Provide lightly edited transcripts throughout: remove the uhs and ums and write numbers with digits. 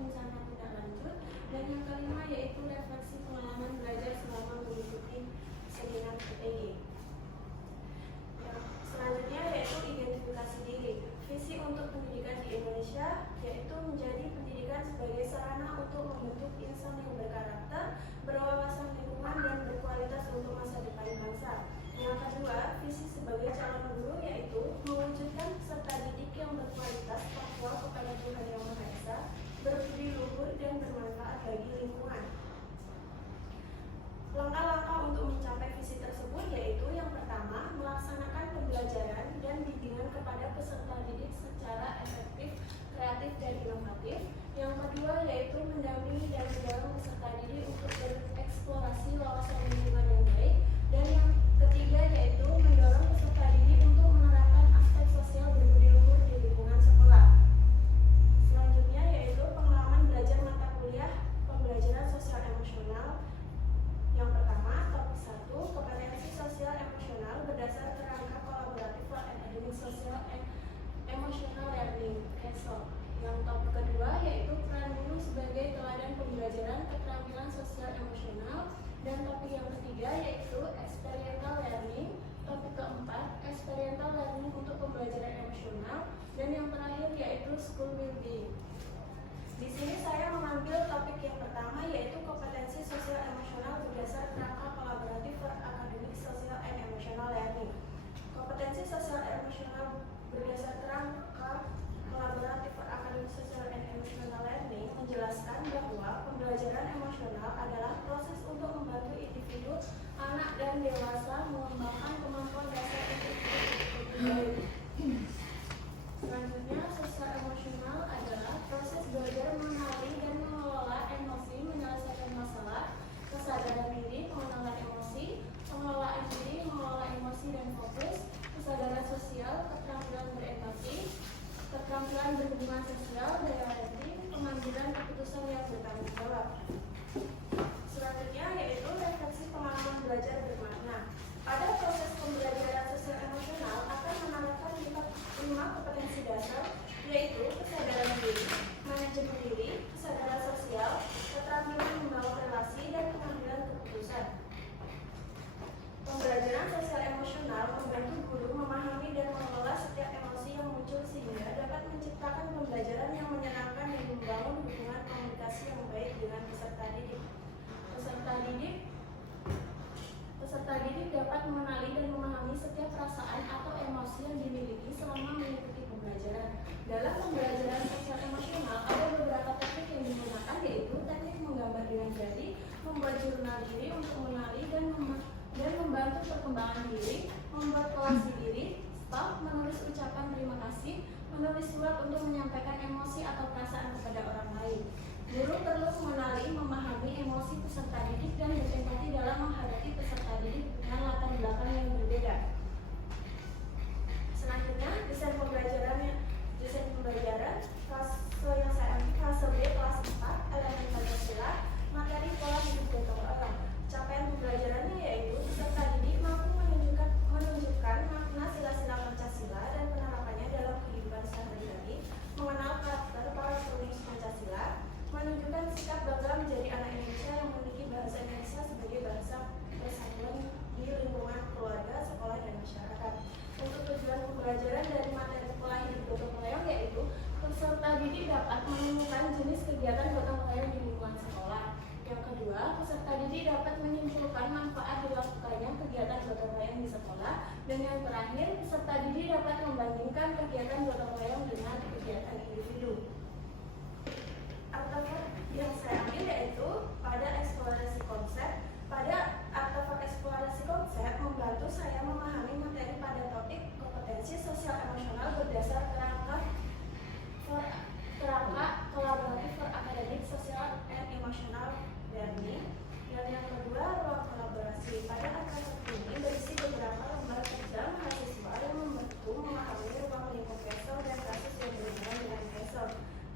rencana tindak lanjut, dan yang kelima yaitu refleksi pengalaman belajar selama mengikuti seminar PTG. Selanjutnya yaitu identifikasi diri. Visi untuk pendidikan di Indonesia yaitu menjadi pendidikan sebagai sarana untuk membentuk insan yang berkarakter, berwawasan lingkungan, dan berkualitas untuk masa depan bangsa. Yang kedua, visi sebagai calon guru yaitu mewujudkan peserta didik yang berkualitas, takwa kepada Tuhan Yang Maha Esa, berbudi luhur, dan bermanfaat bagi lingkungan. Langkah-langkah untuk mencapai visi tersebut yaitu yang pertama, melaksanakan pembelajaran dan bimbingan kepada peserta didik secara efektif, kreatif, dan inovatif. Yang kedua yaitu mendampingi dan mendorong peserta didik untuk bereksplorasi wawasan lingkungan yang baik. Dan yang ketiga yaitu mendorong peserta didik untuk menerapkan aspek sosial berbudi luhur di lingkungan sekolah. Selanjutnya yaitu pengalaman belajar mata kuliah pembelajaran sosial emosional. Yang pertama, topik 1, kompetensi sosial emosional berdasar kerangka kolaboratif for academic social and emotional learning (ESOL). Yang topik kedua yaitu peran guru sebagai teladan pembelajaran keterampilan sosial emosional. Dan topik yang ketiga yaitu experiential learning. Topik keempat, experiential learning untuk pembelajaran emosional. Dan yang terakhir yaitu school building. Di sini saya mengambil topik yang pertama yaitu kompetensi sosial emosional berdasar kerangka kolaboratif for academic social and emotional learning. Kompetensi sosial emosional berdasar kerangka kolaboratif for academic social and emotional learning menjelaskan bahwa pembelajaran emosional adalah proses untuk membantu individu, anak, dan dewasa mengembangkan kemampuan dasar untuk hidup. Selanjutnya, sosial emosional adalah proses belajar mengenali dan mengelola emosi, menyelesaikan masalah, kesadaran diri, pengenalan emosi, pengelolaan diri, mengelola emosi dan fokus, kesadaran sosial, keterampilan berempati, keterampilan berhubungan sosial, daya rating, pengambilan keputusan yang bertanggung jawab. Selanjutnya yaitu refleksi pengalaman belajar bermakna. Pada proses pembelajaran sosial emosional akan menawarkan 5 kompetensi dasar, yaitu kesadaran diri, manajemen diri, kesadaran sosial, keterampilan membangun relasi, dan pengambilan keputusan. Pembelajaran sosial emosional membantu guru memahami dan mengelola setiap emosi yang muncul sehingga dapat menciptakan pembelajaran yang menyenangkan dan membangun hubungan komunikasi yang baik dengan peserta didik. Peserta didik dapat mengenali dan memahami setiap perasaan atau emosi yang dimiliki selama mengikuti pembelajaran. Dalam pembelajaran sosial emosional ada beberapa teknik yang digunakan yaitu teknik menggambar dengan jari, membuat jurnal diri untuk mengenali dan membantu perkembangan diri, membuat kolasi diri, stop, menulis ucapan terima kasih, menulis surat untuk menyampaikan emosi atau perasaan kepada orang lain. Guru perlu mengenali, memahami emosi peserta didik dan berempati dalam menghadapi peserta didik dengan latar belakang yang berbeda. Selanjutnya, desain pembelajaran fase yang saya ambil fase B kelas 4, elemen Pancasila, materi pola hidup gotong royong. Capaian pembelajarannya yaitu peserta didik mampu menunjukkan makna sila-sila Pancasila dan penerapannya dalam kehidupan sehari-hari, mengenal karakter para perumus Pancasila, menunjukkan sikap bangga menjadi anak Indonesia yang memiliki bahasa Indonesia sebagai bahasa persatuan di lingkungan keluarga, sekolah, dan masyarakat. Untuk tujuan pembelajaran dari materi pola hidup gotong royong yaitu peserta didik dapat menemukan jenis kegiatan gotong royong di lingkungan sekolah. Yang kedua, peserta didik dapat menyimpulkan manfaat dilakukannya kegiatan gotong royong di sekolah. Dan yang terakhir, peserta didik dapat membandingkan kegiatan gotong royong dengan kegiatan individu. Artefak yang saya ambil yaitu pada eksplorasi konsep. Pada artefak eksplorasi konsep membantu saya memahami materi pada topik kompetensi sosial emosional berdasar kerangka kolaboratif for academic social and emotional learning. Dan yang kedua, ruang kolaborasi. Pada artefak ini berisi beberapa lembar kerja mahasiswa yang membantu memahami ruang lingkup PESEL dan kasus yang berhubungan dengan PESEL.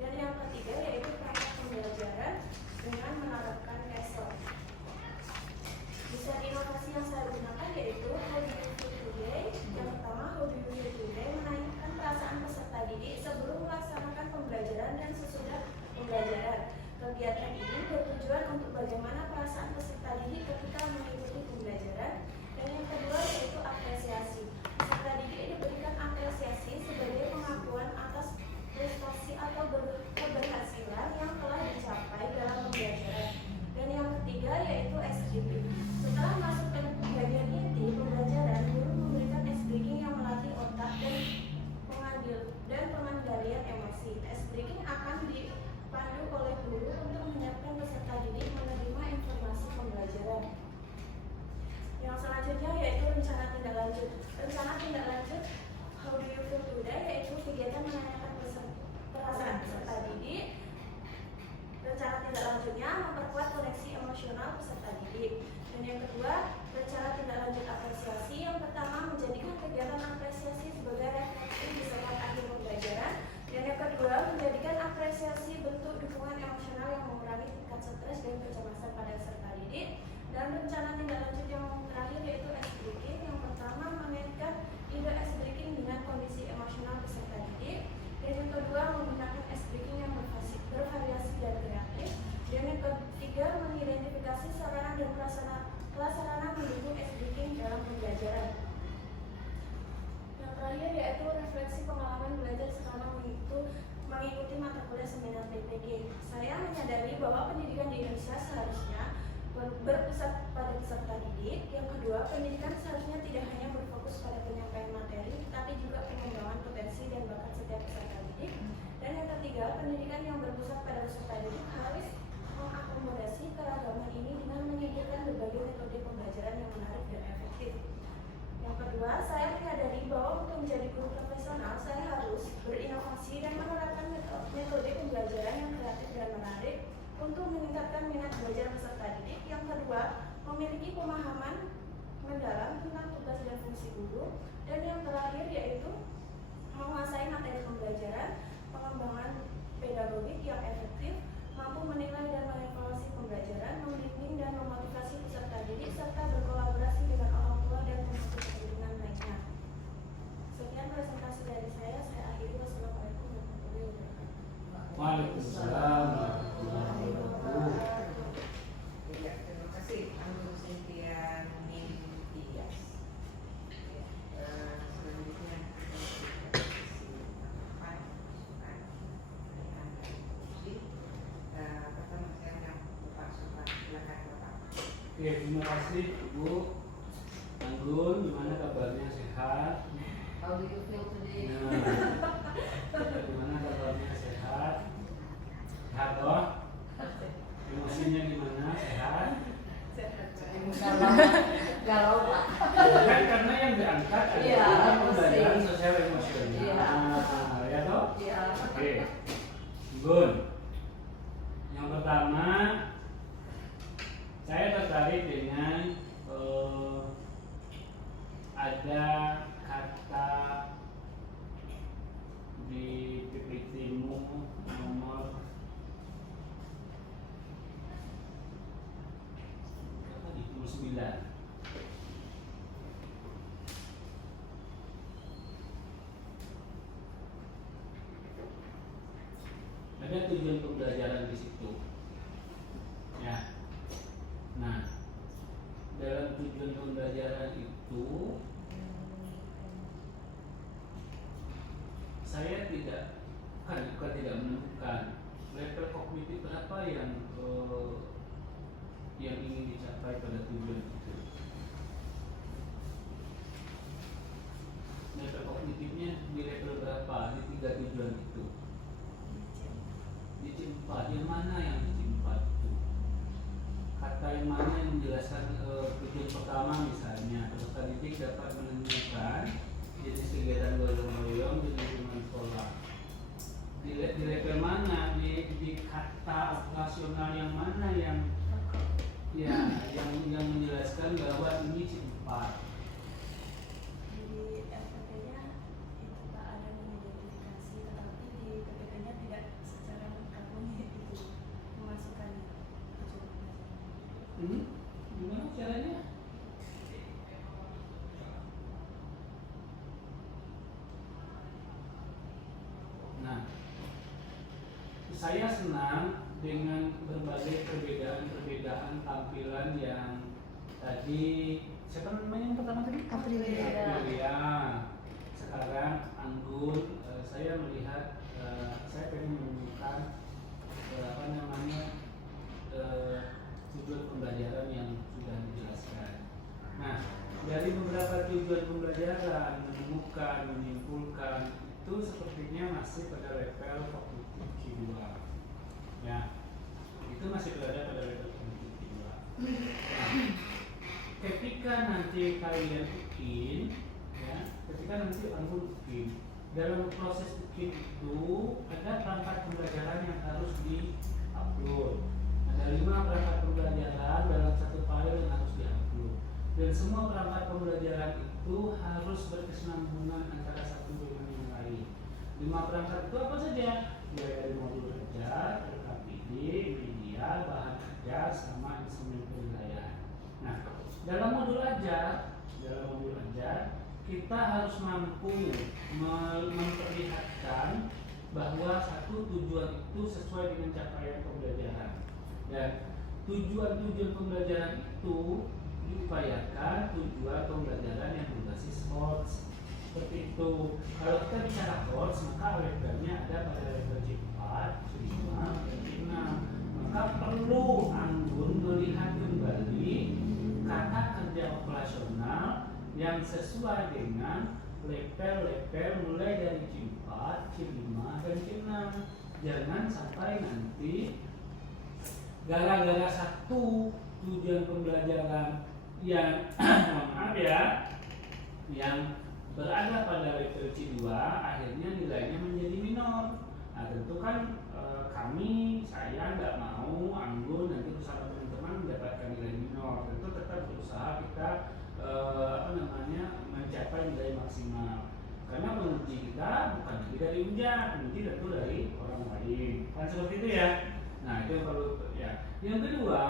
Dan yang ketiga yaitu praktek pembelajaran dengan menerapkan PESEL. Desain inovasi yang saya gunakan yaitu How Do You Feel Today. Yang pertama, How Do You Feel Today menaikkan perasaan peserta Kegiatan ini bertujuan untuk bagaimana perasaan peserta didik ketika mengikuti pembelajaran. Dan yang kedua yaitu apresiasi. Peserta didik diberikan apresiasi sebagai pengakuan atas prestasi atau keberhasilan yang telah dicapai dalam pembelajaran. Dan yang ketiga yaitu SDP. Setelah masuk ke bagian inti pembelajaran, guru memberikan S-Breaking yang melatih otak dan pengendalian emosi. S-Breaking akan dipandu oleh guru untuk menyiapkan peserta didik menerima informasi pembelajaran. Yang selanjutnya yaitu rencana tindak lanjut. Rencana tindak lanjut How do you feel today? Yaitu kegiatan menanyakan perasaan peserta didik. Rencana tindak lanjutnya memperkuat koneksi emosional peserta didik. Dan yang kedua, rencana tindak lanjut apresiasi. Yang pertama, menjadikan kegiatan apresiasi sebagai refleksi di saat akhir pembelajaran. Dan yang kedua, menjadikan apresiasi bentuk dukungan emosional yang mengurangi tingkat stres dan kecemasan pada peserta didik. Dan rencana tindak lanjut yang terakhir yaitu S-Breaking. Yang pertama, mengaitkan ide S-Breaking dengan kondisi emosional peserta didik. Dan yang kedua, menggunakan S-Breaking yang bervariasi dan kreatif. Dan yang ketiga, mengidentifikasi sarana dan prasarana mendukung S-Breaking dalam pembelajaran. Yang terakhir yaitu refleksi pengalaman belajar selama mengikuti mata kuliah seminar PPG. Saya menyadari bahwa pendidikan di Indonesia seharusnya berpusat pada peserta didik. Yang kedua, pendidikan seharusnya tidak hanya berfokus pada penyampaian materi, tapi juga pengembangan potensi dan bakat setiap peserta didik. Dan yang ketiga, pendidikan yang berpusat pada peserta didik harus mengakomodasi keragaman ini dengan menyediakan berbagai metode pembelajaran yang menarik dan efektif. Yang kedua, saya menyadari bahwa untuk menjadi guru profesional, saya harus berinovasi dan menerapkan metode pembelajaran yang kreatif dan menarik untuk meningkatkan minat belajar peserta didik. Yang kedua, memiliki pemahaman mendalam tentang tugas dan fungsi guru. Dan yang terakhir yaitu menguasai materi pembelajaran, pengembangan pedagogik yang efektif, mampu menilai dan mengevaluasi pembelajaran, membimbing dan memotivasi peserta didik, serta berkolaborasi dengan orang tua dan pemangku kepentingan lainnya. Sekian presentasi dari saya akhiri. Wassalamualaikum warahmatullahi wabarakatuh. Waalaikumsalam warahmatullahi wabarakatuh. Terima kasih Ibu Cynthia Ningtyas. Selanjutnya pertama saya akan Bapak Supran, silakan Bapak. Oke, terima kasih Ibu Anggun. Gimana kabarnya, sehat? How do you feel today? Gimana kabarnya, sehat? Sehat toh? Emosinya gimana, sehat? Galau Pak. Kan karena yang diangkat adalah pembelajaran sosial emosional. Ya toh? Iya. Oke, Gun. Yang pertama, saya tertarik dengan ada kata di PPT-mu nomor berapa nih? Nomor 9. Ada tujuan pembelajaran di situ. Ya. Nah, dalam tujuan pembelajaran itu saya bukan tidak menemukan level kognitif berapa yang ingin dicapai pada tujuan itu. Level kognitifnya di level berapa di 3 tujuan itu? Di C4, yang mana yang di C4 itu? Kata yang mana yang menjelaskan tujuan pertama misalnya peserta didik dapat menemukan jenis kegiatan gotong-royong di lingkungan sekolah. Di level mana? Di kata operasional yang mana yang menjelaskan bahwa ini C4? Di FPT-nya itu tak ada mengidentifikasi, tetapi di PPT-nya tidak secara lengkap itu memasukkan tujuan. Gimana caranya? Nah, saya senang dengan berbagai perbedaan tampilan yang tadi siapa namanya yang pertama tadi? Aprilia. Aprilia. Sekarang Anggun, saya melihat saya pengen menemukan tujuan pembelajaran yang sudah dijelaskan. Nah, dari beberapa tujuan pembelajaran menemukan, menyimpulkan itu sepertinya masih pada level kognitif Q2. Ya, itu masih berada pada level kognitif Q2. Nah, ketika nanti kalian bikin, ya, ketika nanti Anggun bikin, dalam proses bikin itu ada perangkat pembelajaran yang harus di-upload. Ada 5 perangkat pembelajaran dalam satu file yang harus di-upload. Dan semua perangkat pembelajaran itu harus berkesinambungan antara satu dengan yang lain. 5 perangkat itu apa saja? Ya, dari modul ajar, rekam ide, media, bahan ajar, sama instrumen penilaian. Nah, dalam modul ajar kita harus mampu memperlihatkan bahwa satu tujuan itu sesuai dengan capaian pembelajaran, dan tujuan pembelajaran itu diupayakan tujuan pembelajaran yang berbasis HOTS. Seperti itu. Kalau kita bicara HOTS, maka levelnya ada pada level C4, C5, dan C6. Maka perlu Anggun melihat kembali kata kerja operasional yang sesuai dengan level-level mulai dari C4, C5, dan C6. Jangan sampai nanti gara-gara satu tujuan pembelajaran yang maaf ya, yang berada pada level C2 akhirnya nilainya menjadi minor. Nah, tentu kan saya nggak mau Anggun nanti bersama teman-teman mendapatkan nilai minor. Tentu tetap berusaha kita mencapai nilai maksimal. Karena penguji kita bukan lagi dari ujian, penguji tentu dari orang lain. Kan seperti itu ya. Nah, itu yang perlu ya. Yang kedua,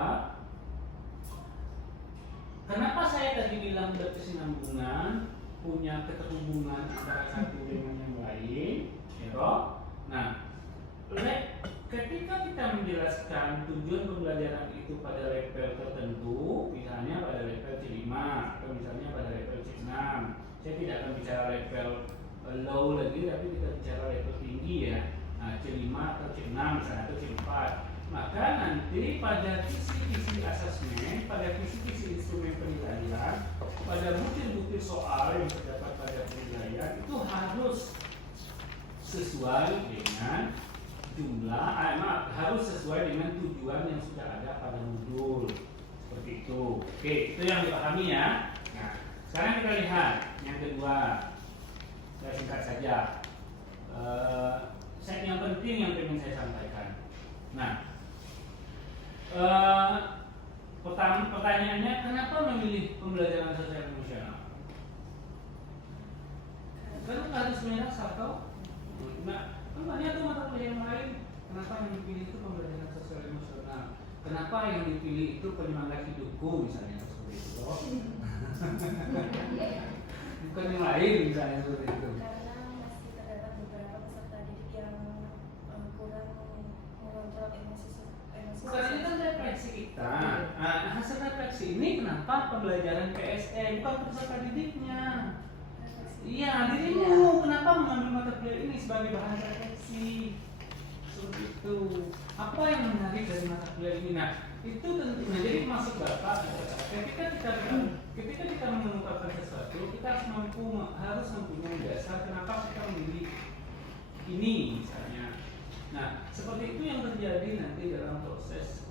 kenapa saya tadi bilang berkesinambungan, punya keterhubungan antara satu dengan yang lain, ya toh? Nah, ketika kita menjelaskan tujuan pembelajaran itu pada level tertentu, misalnya pada level C5 atau misalnya pada level C6, saya tidak akan bicara level low lagi, tapi kita bicara level tinggi ya. Nah, C5 atau C6 misalnya atau C4, maka nanti pada kisi-kisi asesmen, pada kisi-kisi instrumen penilaian, pada butir-butir soal yang terdapat pada penilaian itu harus sesuai dengan harus sesuai dengan tujuan yang sudah ada pada modul. Seperti itu. Oke, itu yang dipahami ya. Nah, sekarang kita lihat yang kedua. Saya singkat saja. Yang penting yang ingin saya sampaikan. Nah, pertanyaannya, kenapa memilih pembelajaran sosial emosional? Kan harus merah atau? Nah, banyak tuh mata kuliah yang lain. Kenapa yang dipilih itu pembelajaran sosial emosional? Kenapa yang dipilih itu penyemangat hidupku misalnya seperti itu? Bukan yang lain misalnya seperti itu. Karena masih terdapat beberapa peserta didik yang kurang mengontrol emosi. Bukan, ini kan refleksi kita. Nah, hasil refleksi ini kenapa pembelajaran PSE bukan peserta didiknya? Iya, dirimu kenapa mengambil mata kuliah ini sebagai bahan refleksi? Seperti itu. Apa yang menarik dari mata kuliah ini? Nah, itu tentunya jadi masuk bapak. Ketika kita mengungkapkan sesuatu, kita harus mempunyai dasar kenapa kita memilih ini misalnya. Nah, seperti itu yang terjadi nanti dalam proses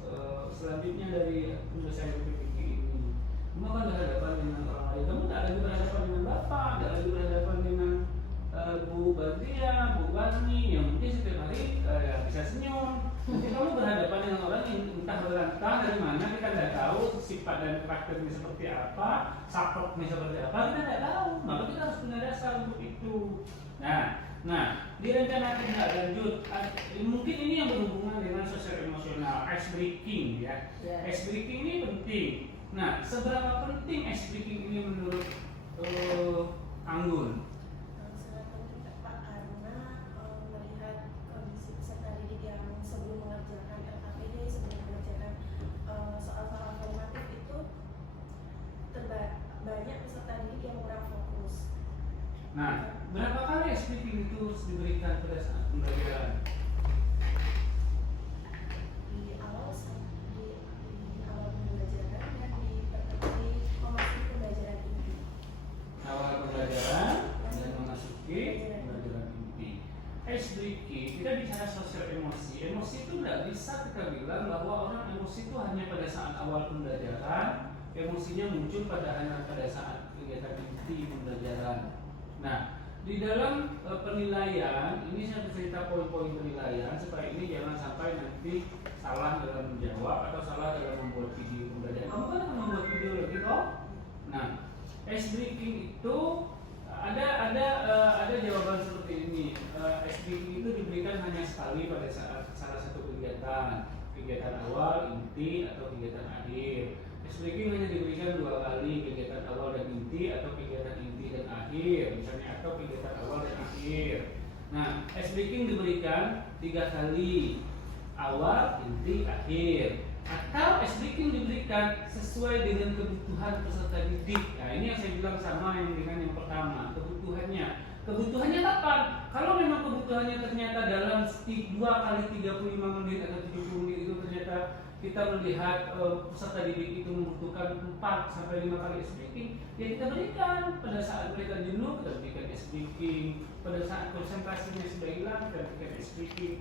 selanjutnya dari penyelesaian PPK ini. Kamu akan berhadapan dengan orang lain. Kamu tak lagi berhadapan dengan bapak, tak lagi berhadapan dengan Bu Badria, Bu Warni yang mungkin setiap hari bisa senyum. Nanti kamu berhadapan dengan orang yang entah berantah dari mana, kita tidak tahu sifat dan karakternya seperti apa, supportnya seperti apa, kita tidak tahu. Maka kita harus punya dasar untuk itu. Nah, di rencana tindak lanjut, mungkin ini yang berhubungan dengan sosial emosional, ice breaking ya. Ice breaking ini penting. Nah, seberapa penting ice breaking ini menurut Anggun? Sangat penting Pak, karena melihat kondisi peserta didik yang sebelum mengerjakan LKP ice breaking, kita bicara sosial emosi. Emosi itu nggak bisa kita bilang bahwa orang emosi itu hanya pada saat awal pembelajaran, emosinya muncul hanya pada saat kegiatan inti pembelajaran. Nah, di dalam penilaian, ini saya bercerita poin-poin penilaian supaya ini jangan sampai nanti salah dalam menjawab atau salah dalam membuat video pembelajaran. Kamu kan akan membuat video lagi toh? Nah, ice breaking itu ada jawaban seperti ini. Ice breaking itu diberikan hanya sekali pada saat salah satu kegiatan awal, inti, atau kegiatan akhir. Ice breaking hanya diberikan 2 kali, kegiatan awal dan inti, atau kegiatan inti dan akhir, misalnya, atau kegiatan awal dan akhir. Nah, ice breaking diberikan 3 kali, awal, inti, akhir. Atau ice breaking diberikan sesuai dengan kebutuhan peserta didik. Nah, ini yang saya bilang sama yang dengan yang pertama, kebutuhannya. Kebutuhannya kapan? Kalau memang kebutuhannya ternyata dalam 2 kali 35 menit atau 70 menit itu ternyata kita melihat peserta didik itu membutuhkan 4 sampai 5 kali ice breaking, ya kita berikan. Pada saat mereka jenuh, kita berikan ice breaking. Pada saat konsentrasinya sudah hilang, kita berikan ice breaking,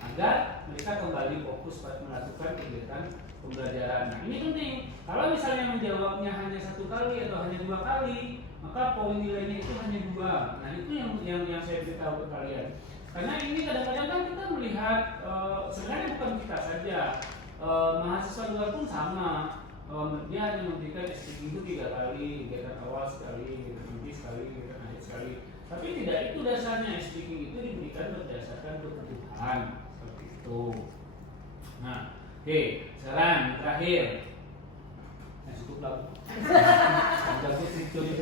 agar mereka kembali fokus pada melakukan kegiatan pembelajaran. Nah, ini penting. Kalau misalnya menjawabnya hanya 1 kali atau hanya 2 kali, maka poin nilainya itu hanya 2. Nah, itu yang saya beritahu ke kalian. Karena ini kadang-kadang kan kita melihat sebenarnya bukan kita saja, mahasiswa luar pun sama. Dia hanya memberikan SPG itu 3 kali, kegiatan awal sekali, kegiatan inti sekali, kegiatan akhir sekali. Tapi tidak itu dasarnya, SPG itu diberikan berdasarkan kebutuhan. Nah, oke, sekarang terakhir. Nah, cukup lah. Jago cerita ni.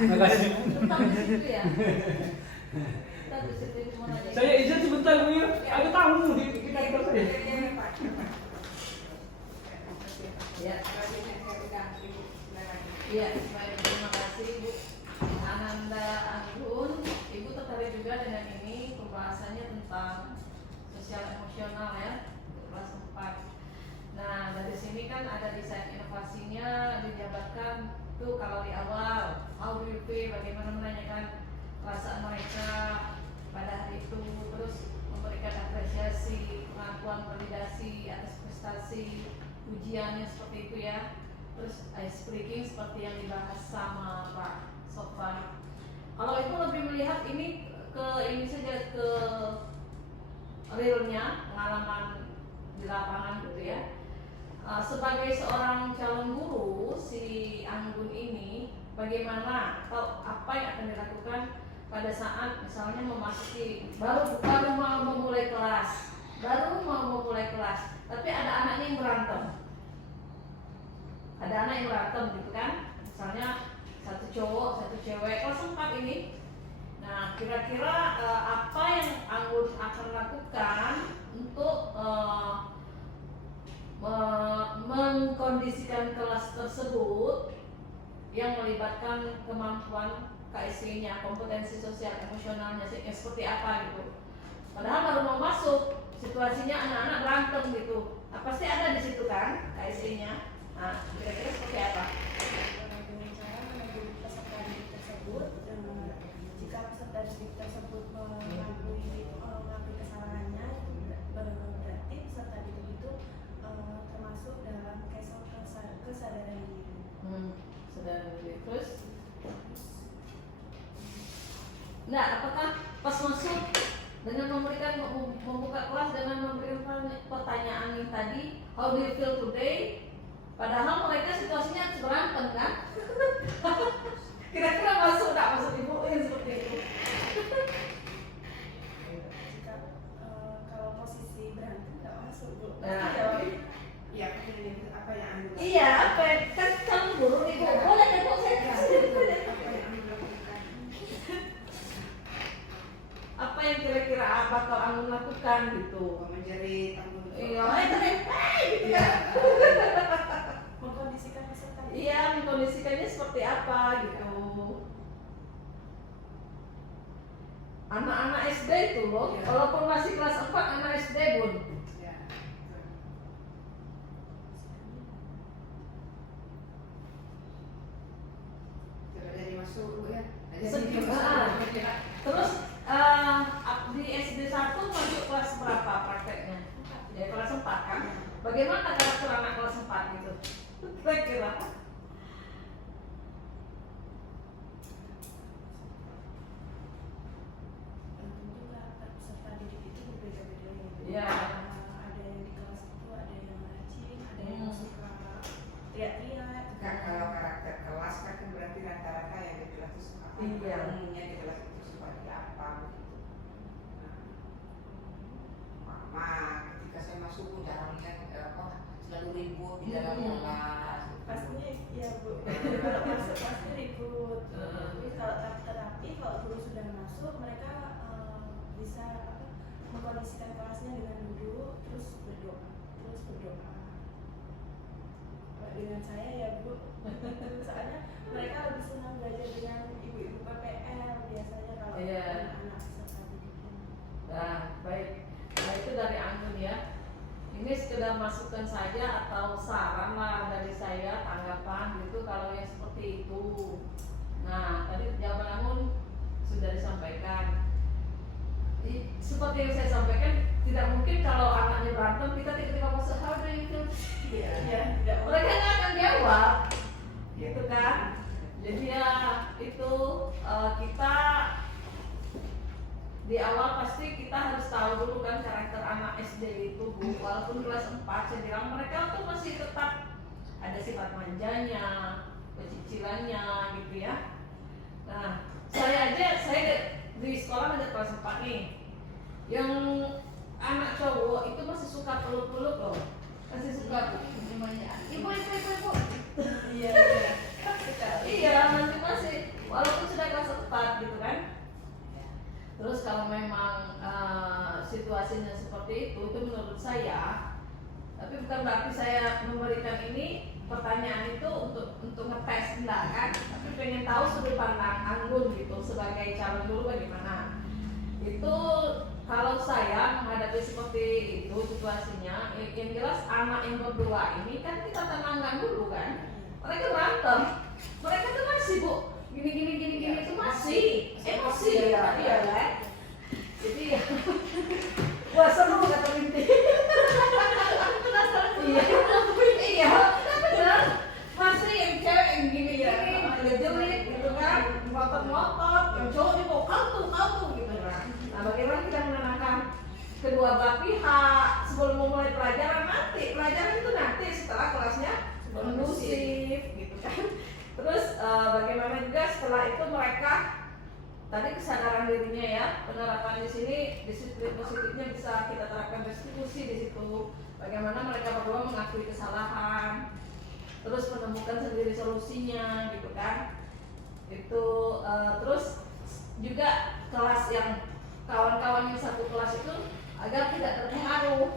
Terima kasih. Saya izin sebentar Bu ya. Ada tamu di kita saja. Ya, iya, baik, terima kasih Bu Ananda Anggun. Ibu tertarik juga dengan ini, pembahasannya tentang sosial emosional ya, kelas 4. Nah, dari sini kan ada desain inovasinya dijabarkan tuh. Kalau di awal, how do you feel, bagaimana menanyakan perasaan mereka pada hari itu, terus memberikan apresiasi, pengakuan, validasi atas prestasi, ujiannya seperti itu ya. Terus ice breaking seperti yang dibahas sama Pak Sofan. Kalau itu lebih melihat ini saja ke realnya, pengalaman di lapangan gitu ya. Sebagai seorang calon guru, si Anggun ini bagaimana atau apa yang akan dilakukan pada saat misalnya memasuki baru mau memulai kelas, tapi ada anaknya yang berantem, gitu kan? Misalnya 1 cowok, 1 cewek, kelas 4 ini. Nah, kira-kira apa yang Anggun akan lakukan untuk mengkondisikan kelas tersebut yang melibatkan kemampuan KSE-nya, kompetensi sosial emosionalnya seperti apa gitu. Padahal baru mau masuk, situasinya anak-anak berantem gitu. Pasti ada di situ kan KSE-nya. Nah, kira-kira seperti apa? Dengan cara menegur peserta didik tersebut, jika peserta didik tersebut mengakui kesalahannya, itu berarti peserta didik itu termasuk dalam kesadaran diri. Kesadaran diri. Terus, nah, apakah pas masuk dengan membuka kelas dengan memberikan pertanyaan yang tadi, how do you feel today? Padahal mereka situasinya berantem kan? Kira-kira masuk nggak masuk Ibu yang seperti itu? Jika kalau posisi berantem nggak masuk Bu. Nah, Ya, apa yang Anda lakukan? iya, apa kan kamu guru nih Bu, boleh kan Bu saya kasih Apa yang Anda lakukan? apa yang kira-kira bakal Anggun lakukan gitu? Menjerit, Anggun. Iya, gitu Iya. kan? Mengkondisikan peserta didik. Iya, mengkondisikannya seperti apa gitu. Anak-anak SD itu loh, Iya. walaupun masih kelas 4 anak SD Bun. Ya. Coba jadi masuk dulu ya. Terus Bagaimana karakter anak kelas 4 gitu? Kira-kira. Tentu karakter peserta didik itu berbeda-beda ya. Iya. Ada yang di kelas itu ada yang rajin, ada yang suka teriak-teriak. Kalau karakter kelas kan berarti rata-rata yang di kelas itu suka apa, Iya. umumnya di kelas itu seperti apa begitu. Mama ketika saya masuk pun jarang lihat selalu ribut di dalam kelas. Pastinya iya Bu. Kalau masuk pasti ribut. Tapi kalau guru sudah masuk mereka bisa mengkondisikan kelasnya dengan duduk terus berdoa. Dengan saya ya Bu. Soalnya mereka lebih senang belajar dengan ibu-ibu PPL biasanya kalau Iya. anak-anak peserta didik. Nah, baik. Nah, itu dari Anggun ya. Ini sekedar masukan saja atau saran lah dari saya, tanggapan gitu kalau yang seperti itu. Nah, tadi jawaban Anggun sudah disampaikan. Seperti yang saya sampaikan, tidak mungkin kalau anaknya berantem kita tiba-tiba masuk how do you feel? Iya, tidak Mereka nggak akan jawab, gitu kan? Jadi ya itu kita di awal pasti kita harus tahu dulu kan karakter anak SD itu Bu. Walaupun kelas 4 saya bilang mereka tuh masih tetap ada sifat manjanya, pecicilannya gitu ya. Nah, saya di sekolah ada kelas 4 nih. Yang anak cowok itu masih suka peluk-peluk loh. Masih suka ibu. Iya. Iya, masih walaupun sudah kelas 4 gitu kan. Terus kalau memang situasinya seperti itu menurut saya, tapi bukan berarti saya memberikan ini pertanyaan itu untuk ngetes enggak kan, tapi pengen tahu sudut pandang Anggun gitu sebagai calon guru bagaimana. Itu kalau saya menghadapi seperti itu situasinya, yang jelas anak yang berdua ini kan kita tenangkan dulu kan. Mereka berantem, mereka tuh masih Bu gini itu masih emosi ya, iya kan? Jadi wah seru kata Binti. Iya, benar. Masih yang cewek yang gini ngejelit gitu kan, ngotot, yang cowok juga kau tuh gitu kan. Nah, bagaimana kita menenangkan kedua belah pihak sebelum memulai pelajaran nanti? Pelajaran itu nanti setelah kelasnya kondusif gitu kan. Terus bagaimana juga setelah itu mereka tadi kesadaran dirinya ya, penerapan di sini disiplin positifnya bisa kita terapkan restitusi di situ. Bagaimana mereka berdua mengakui kesalahan, terus menemukan sendiri solusinya gitu kan. Itu terus juga kelas yang kawan-kawan yang satu kelas itu agar tidak terpengaruh,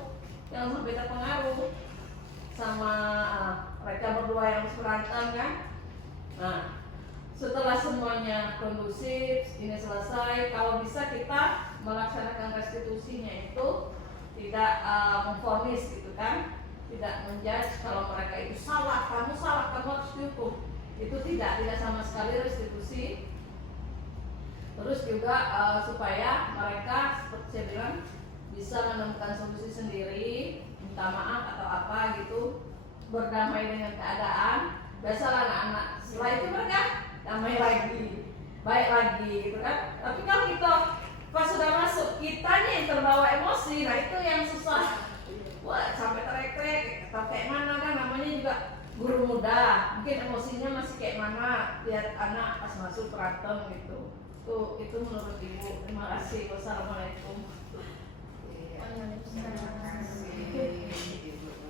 jangan sampai terpengaruh sama mereka berdua yang berantem kan. Nah, setelah semuanya kondusif, ini selesai, kalau bisa kita melaksanakan restitusinya itu tidak memvonis gitu kan, tidak menjudge kalau mereka itu salah, kamu harus dihukum. Itu tidak sama sekali restitusi. Terus juga supaya mereka seperti saya bilang bisa menemukan solusi sendiri, minta maaf atau apa gitu, berdamai dengan keadaan. Biasalah anak-anak setelah itu mereka damai lagi, baik lagi gitu kan. Tapi kalau kita pas sudah masuk kitanya yang terbawa emosi, nah itu yang susah. Wah, sampai teriak-teriak atau kayak mana kan, namanya juga guru muda, mungkin emosinya masih kayak mana lihat anak pas masuk berantem gitu. Itu menurut Ibu. Terima kasih. Wassalamualaikum. Terima kasih Ibu.